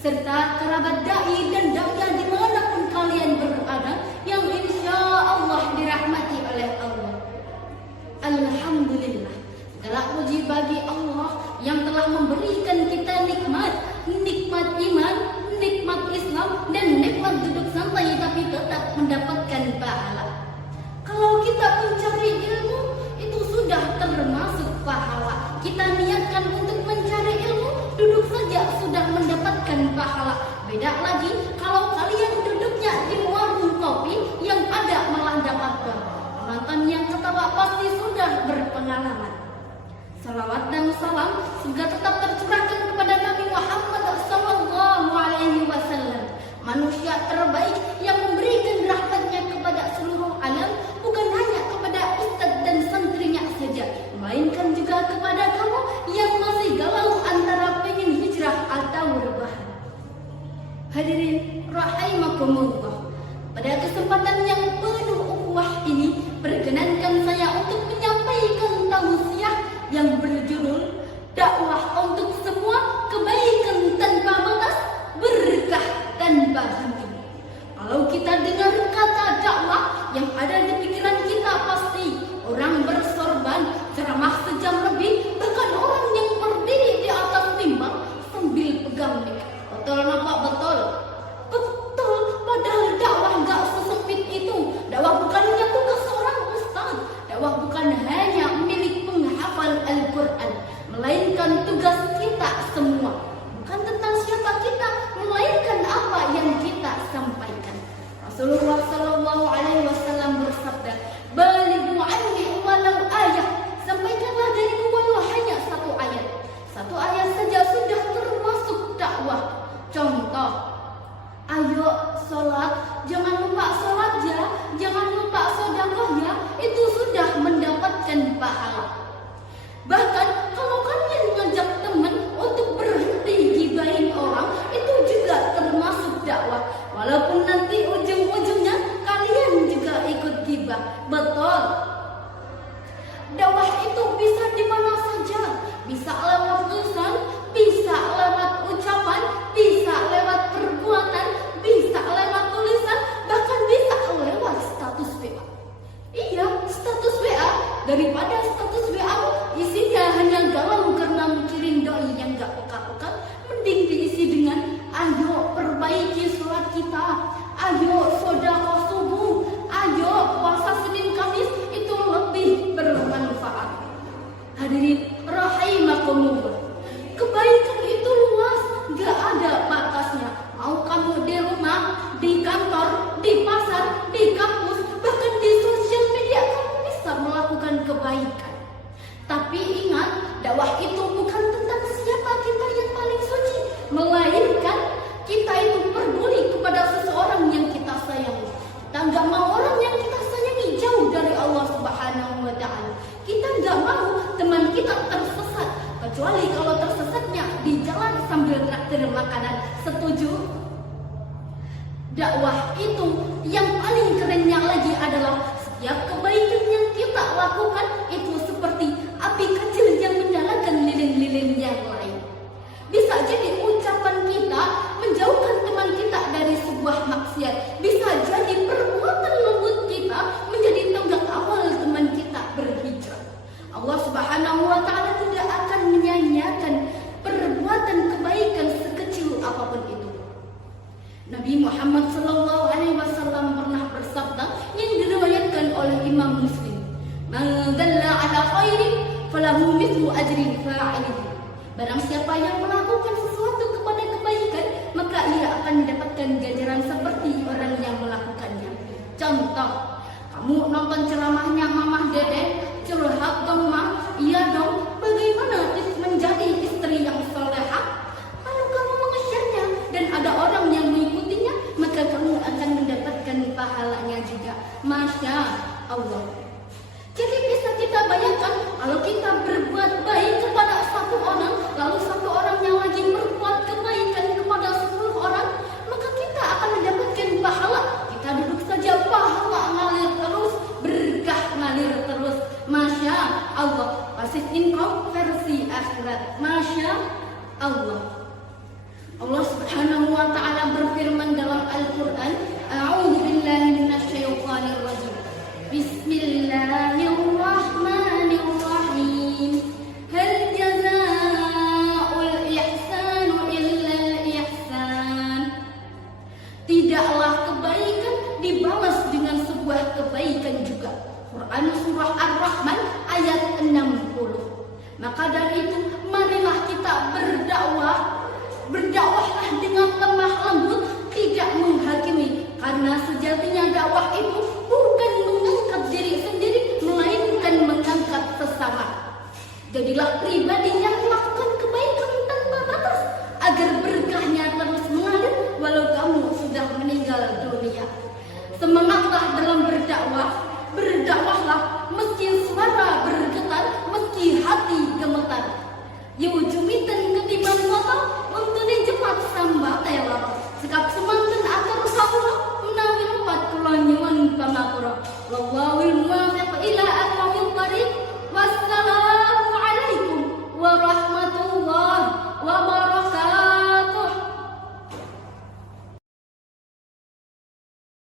serta kerabat dai dan daya dimanapun kalian berada yang insya Allah dirahmati oleh Allah. Alhamdulillah, segala puji bagi Allah yang telah memberikan kita nikmat iman, nikmat Islam, dan nikmat duduk santai tapi tetap mendapatkan pahala. Kalau kita mencari ilmu, itu sudah termasuk pahala. Kita niatkan untuk mencari ilmu, duduk saja sudah mendapatkan pahala. Beda lagi kalau kalian duduknya di warung kopi yang ada malah dapat dong. Penonton yang ketawa pasti sudah berpengalaman. Salawat dan salam semoga tetap tercurahkan kepada Nabi Muhammad SAW, manusia terbaik yang memberikan rahmatnya kepada seluruh alam, bukan hanya kepada ustadz dan santrinya saja, melainkan juga kepada kamu yang masih galau antara pengen hijrah atau rebahan. Hadirin rahimakumullah, pada kesempatan yang penuh ukhuwah ini, perkenankan saya untuk menyampaikan tausiah yang berjudul dakwah untuk semua, kebaikan tanpa batas, berkah tanpa henti. Kalau kita dengar kata dakwah, yang ada di pikiran kita pasti orang bersorban, ceramah sejam lebih, bahkan orang yang berdiri di atas mimbar sambil pegang mic. Betul nampak betul? Betul, padahal dakwah gak sesempit itu. Dakwah bukannya tugas seorang ustaz. Dakwah bukan hanya milik penghafal Al-Quran, melainkan tugas kita semua. Bukan tentang siapa kita, melainkan apa yang kita sampaikan. Rasulullah SAW bersabda, "Balighu anni walau ayat." Sampaikanlah dariku walau hanya satu ayat. Satu ayat saja sudah termasuk dakwah. Contoh, ayo sholat, jangan lupa sholat ya, jangan lupa sedekah ya, itu sudah mendapatkan pahala. Bahkan kalau kalian ngajak teman untuk berhenti gibahin orang, itu juga termasuk dakwah. Walaupun nanti ujung-ujungnya kalian juga ikut gibah. Betul. Dakwah itu bisa di mana saja. Bisa lewat lisan, bisa lewat ucapan, bisa lewat perbuatan, bisa lewat tulisan, bahkan bisa lewat status WA. Iya, status WA. Daripada status WA isinya hanya galau karena mikirin doi yang gak peka-peka, mending diisi dengan ayo perbaiki sholat kita, ayo sedekah subuh, ayo puasa Senin Kamis, itu lebih bermanfaat. Hadirin rahimakumullah, kebaikan itu luas, gak ada batasnya. Mau kamu di rumah, di kantor, di pasar, di kampus, bahkan di sosial media, kamu bisa melakukan kebaikan. Tapi ingat, dakwah itu bukan tentang siapa kita yang paling suci, melainkan kita itu peduli kepada seseorang yang kita sayangi. Kita nggak mau orang yang kita sayangi jauh dari Allah Subhanahu wa Ta'ala. Kita nggak mau teman kita tersesat, kecuali kalau tersesatnya di jalan sambil traktir makanan. Setuju? Dakwah itu yang paling kerennya lagi adalah setiap kebaikan yang kita lakukan itu seperti api kecil yang menyalakan lilin-lilin yang lain. Bisa jadi ucapan kita menjauhkan teman kita dari sebuah maksiat. Bisa jadi perbuatan lembut kita menjadi tonggak awal teman kita berhijrah. Allah Subhanahu wa Ta'ala tidak akan menyanyiakan perbuatan kebaikan sekecil apapun itu. Nabi Muhammad SAW pernah bersabda yang diriwayatkan oleh Imam Muslim, "Man dalla ala khairin falahu mithlu ajri fa'ilihi." Barang siapa yang melakukan sesuatu kepada kebaikan, maka ia akan mendapatkan ganjaran seperti orang yang melakukannya. Contoh, kamu nonton ceramahnya Mamah Dede, curhat dong Mam, iya dong, bagaimana menjadi istri yang salehah? Kalau kamu menge-share-nya dan ada orang yang mengikutinya, maka kamu akan mendapatkan pahalanya juga. Masya Allah. Jadi bisa kita bayangkan, kalau kita berbuat baik kepada satu orang, lalu satu orang yang lagi berbuat kebaikan kepada 10 orang, maka kita akan mendapatkan pahala. Kita duduk saja, pahala ngalir terus, berkah ngalir terus. Masya Allah. Passive income versi akhirat. Masya Allah. Allah Subhanahu dari itu, marilah kita berdakwah. Berdakwahlah dengan lemah lembut, tidak menghakimi. Karena sejatinya dakwah itu bukan mengangkat diri sendiri, melainkan mengangkat sesama. Jadilah pribadi yang melakukan kebaikan tanpa batas, agar berkahnya terus mengalir walau kamu sudah meninggal dunia. Semangatlah dalam berdakwah, berdakwahlah meski suara bergetar, meski hati gemetar. Yujumitan ketiban kota untuk dijempat samba tela. Sekap semantan akar saura menawi lepat kulon nyaman pangapura. Lawawil muafiq ila